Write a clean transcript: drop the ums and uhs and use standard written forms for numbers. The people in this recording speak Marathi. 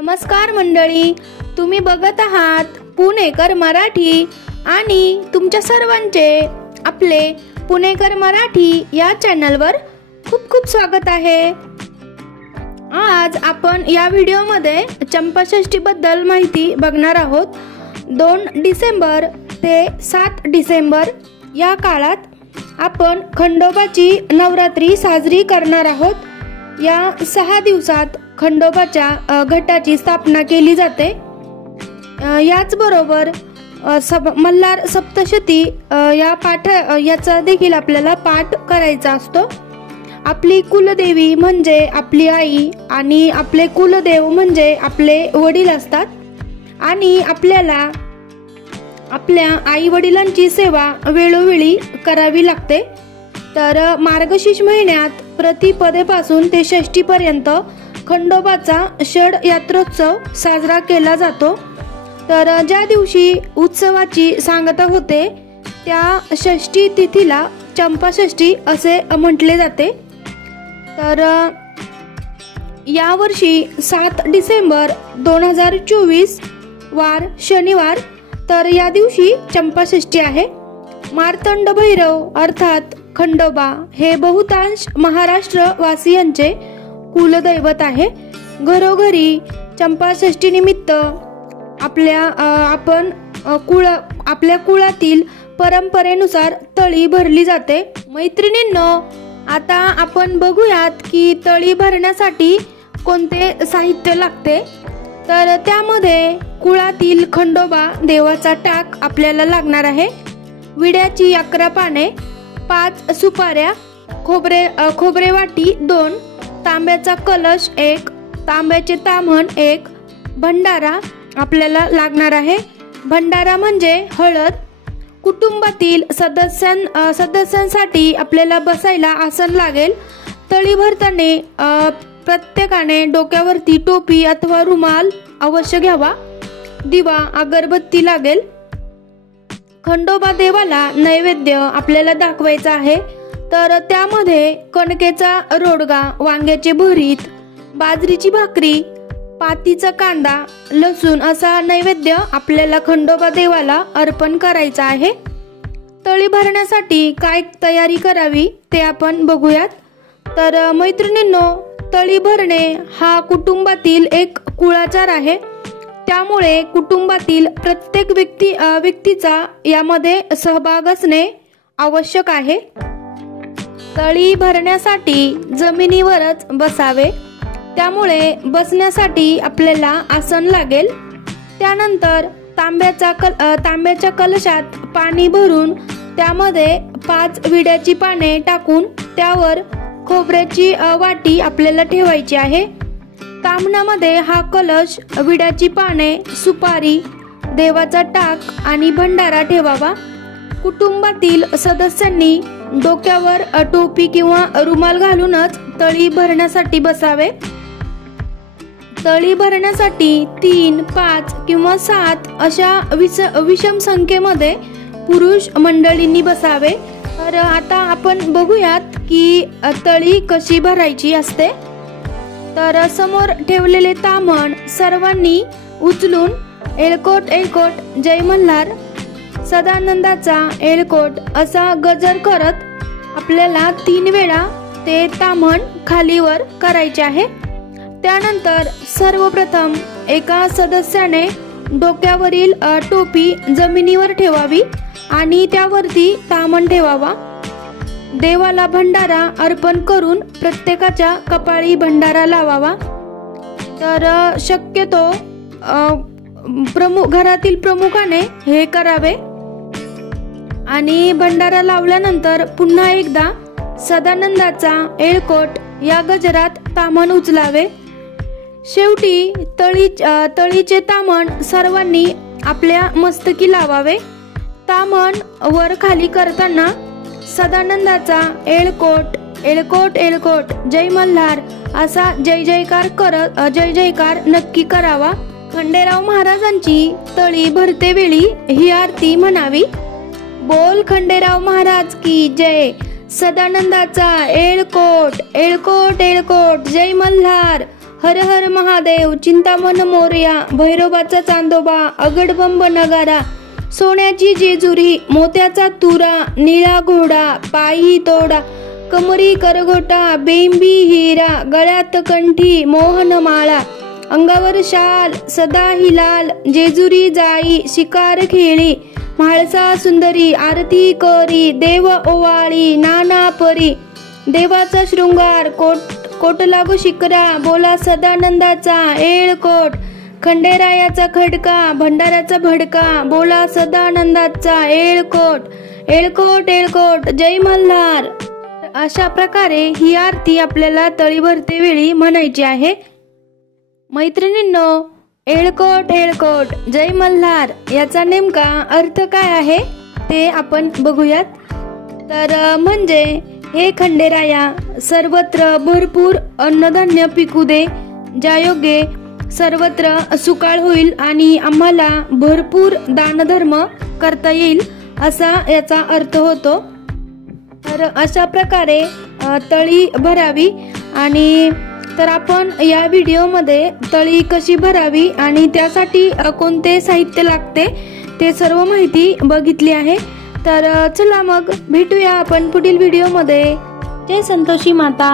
नमस्कार मंडळी, तुम्ही बघत आहात पुणेकर मराठी आणि तुमच्या सर्वांचे आपले पुणेकर मराठी या चॅनलवर खूप खूप स्वागत आहे। आज आपण या व्हिडिओमध्ये चंपाषष्ठी बद्दल माहिती बघणार आहोत। 2 डिसेंबर ते 7 डिसेंबर या काळात आपण खंडोबाची नवरात्री साजरी करणार आहोत। या 6 दिवसात खंडोबाच्या घटाची स्थापना केली जाते। याच बरोबर मल्हार सप्तशती याचा देखील आपल्याला पाठ करायचा असतो। आपली कुलदेवी म्हणजे आपली आई आणि आपले कुलदेव म्हणजे आपले वडील असतात आणि आपल्याला आपल्या आई वडिलांची सेवा वेळोवेळी करावी लागते। तर मार्गशीर्ष महिन्यात प्रतिपदेपासून ते षष्ठी पर्यंत खंडोबाचा षड यात्रोत्सव साजरा केला जातो। तर ज्या दिवशी उत्सवाची सांगता होते त्या षष्ठी तिथीला चंपाषष्ठी असे म्हटले जाते। तर या वर्षी 7 डिसेंबर 2024 वार शनिवार, तर या दिवशी चंपाषष्ठी आहे। मार्तंड भैरव अर्थात खंडोबा हे बहुतांश महाराष्ट्र वासियांचे कुलदैवत आहे। घरोघरी चंपाषष्ठी निमित्त आपल्या कुळातील परंपरेनुसार तळी भरली जाते। मैत्रिणींनो, आता आपण बघूयात की तळी भरण्यासाठी कोणते साहित्य लागते। तर त्यामध्ये कुळातील खंडोबा देवाचा टाक आपल्याला लागणार आहे। विड्याची 11 पाने, 5 सुपाऱ्या, खोबरे वाटी 2, तांब्याचा कलश 1, तांब्याचे ताम्हण 1, भंडारा आपल्याला लागणार आहे। भंडारा म्हणजे हळद। कुटुंबातील सदस्यांसाठी आपल्याला बसायला आसन लागेल। तळी भरताना प्रत्येकाने डोक्यावरती टोपी अथवा रुमाल अवश्य घ्यावा। दिवा अगरबत्ती लागेल। खंडोबा देवाला नैवेद्य आपल्याला दाखवायचा आहे। तर त्यामध्ये कणकेचा रोडगा, वांग्याचे भरीत, बाजरीची भाकरी, पातीचा कांदा, लसूण असा नैवेद्य आपल्याला खंडोबा देवाला अर्पण करायचा आहे। तळी भरण्यासाठी काय तयारी करावी ते आपण बघूयात। तर मैत्रिणींनो, तळी भरणे हा कुटुंबातील एक कुळाचार आहे। त्यामुळे कुटुंबातील प्रत्येक व्यक्तीचा यामध्ये सहभाग असणे आवश्यक आहे। तळी भरण्यासाठी जमिनीवरच बसावे, त्यामुळे बसण्यासाठी आपल्याला आसन लागेल। त्यानंतर तांब्याच्या कलशात पाणी भरून त्यामध्ये 5 विड्याची पाने टाकून त्यावर खोबऱ्याची वाटी आपल्याला ठेवायची आहे। ताम्हणामध्ये हा कलश, विड्याची पाने, सुपारी, देवाचा टाक आणि भंडारा ठेवावा। कुटुंबातील सदस्यांनी डोक्यावर टोपी किंवा रुमाल घालूनच तळी भरण्यासाठी बसावे। तळी भरण्यासाठी 3, 5 किंवा 7 अशा विषम संख्येमध्ये पुरुष मंडळींनी बसावे। तर आता आपण बघूयात की तळी कशी भरायची असते। तर समोर ठेवलेले ताम्हण सर्वांनी उचलून एळकोट एळकोट जय मल्हार, सदानंदाचा एळकोट असा गजर करत आपल्याला 3 वेळा ते ताम्हण खालीवर करायचे आहे। त्यानंतर सर्वप्रथम एका सदस्याने डोक्यावरील टोपी जमिनीवर ठेवावी आणि त्यावरती ताम्हण ठेवावा। देवाला भंडारा अर्पण करून प्रत्येकाच्या कपाळी भंडारा लावावा। तर शक्यतो घरातील प्रमुखाने हे करावे। आणि भंडारा लावल्यानंतर पुन्हा एकदा सदानंदाचा एळकोट या गजरात ताम्हण उचलावे। शेवटी तळीचे ताम्हण सर्वांनी आपल्या मस्तकी लावावे। ताम्हण वर खाली करताना सदानंदाचा एळकोट एळकोट एळकोट जय मल्हार असा जय जयकार नक्की करावा। खंडेराव महाराजांची तळी भरते वेळी ही आरती म्हणावी। बोल खंडेराव महाराज की जय, सदानंदाचा एळकोट एळकोट एळकोट जय मल्हार हर हर महादेव, चिंतामण मोरया, भैरोबाचा चांदोबा, अगडबंब नगारा, सोन्याची जेजुरी, मोत्याचा तुरा, निळा घोडा, पायी तोडा, कमरी करगोटा, बेंबी हिरा, गळ्यात कंठी, मोहनमाळा, अंगावर शाल, सदा ही लाल, जेजुरी जाई, शिकार खेळी, म्हाळसा सुंदरी, आरती करी, देव ओवाळी, नाना परी, देवाचा शृंगार, कोट लागू शिकरा, बोला सदानंदाचा येळकोट, खंडेरायाचा खडका, भंडाराचा भडका, बोला सदानंदाचा येळकोट, येळकोट येळकोट, जय मल्हार. अशा प्रकारे ही आरती आपल्याला तळी भरते वेळी म्हणायची आहे. मैत्रिणींनो, येळकोट येळकोट जय मल्हार याचा नेमका अर्थ काय आहे ते आपण बघूयात. तर म्हणजे हे खंडेराया, सर्वत्र भरपूर अन्नधान्य पिकू दे, ज्यायोगे सर्वत्र सुकाळ होईल आणि आम्हाला भरपूर दानधर्म करता येईल, असा याचा अर्थ होतो. तर अशा प्रकारे तळी भरावी. आणि तर आपण या व्हिडिओमध्ये तळी कशी भरावी आणि त्यासाठी कोणते साहित्य लागते ते सर्व माहिती बघितली आहे. तर चला मग भेटूया आपण पुढील व्हिडिओमध्ये. जय संतोषी माता.